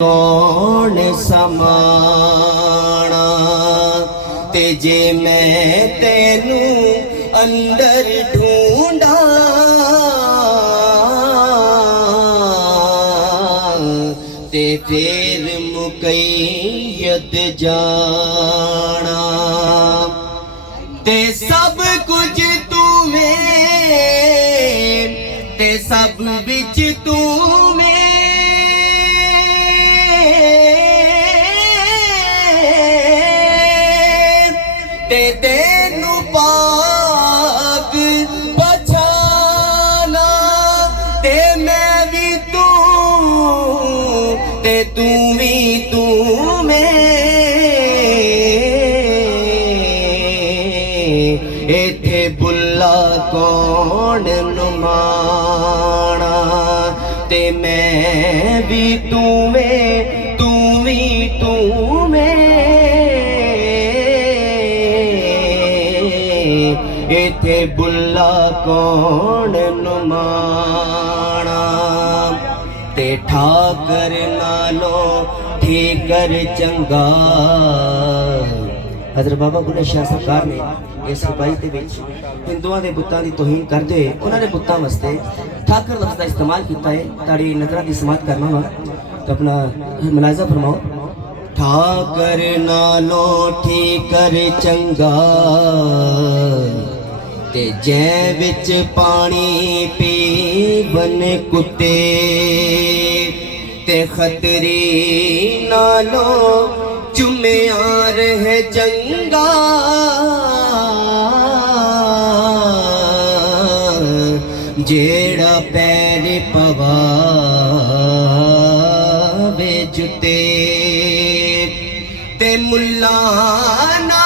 कौन समाना ते जे मैं तेनू अंदर ढूंढा ते फिर मुकैयत जाना ते सब कुछ तू में ते सब विच तू में ते तेनू पाक पछाना ते मैं भी तू ते तू भी तू में इथे बुला कौन नुमाना ते मैं भी तू में तू भी तू में इथे बुला कौन नुमाना ते ठाकर नालो ठीकर चंगा। हज़रत बाबा बुल्ले शाह सरकार ने इस रुपाई के हिंदुओं के बुतों की तोहीन करते हुए उन्होंने बुतों वास्ते ठाकर लफ्ज़ का इस्तेमाल किया है। ताड़ी नजर की समात करना वा तो अपना मुलाजा फरमाओ। ठाकर नालो ठीकर चंगा ते जै विच पानी पीवन कुत्ते ते खतरी नालो चुम्यार है चंगा। जेड़ा पैर पवावे जुते ते मुल्ला ना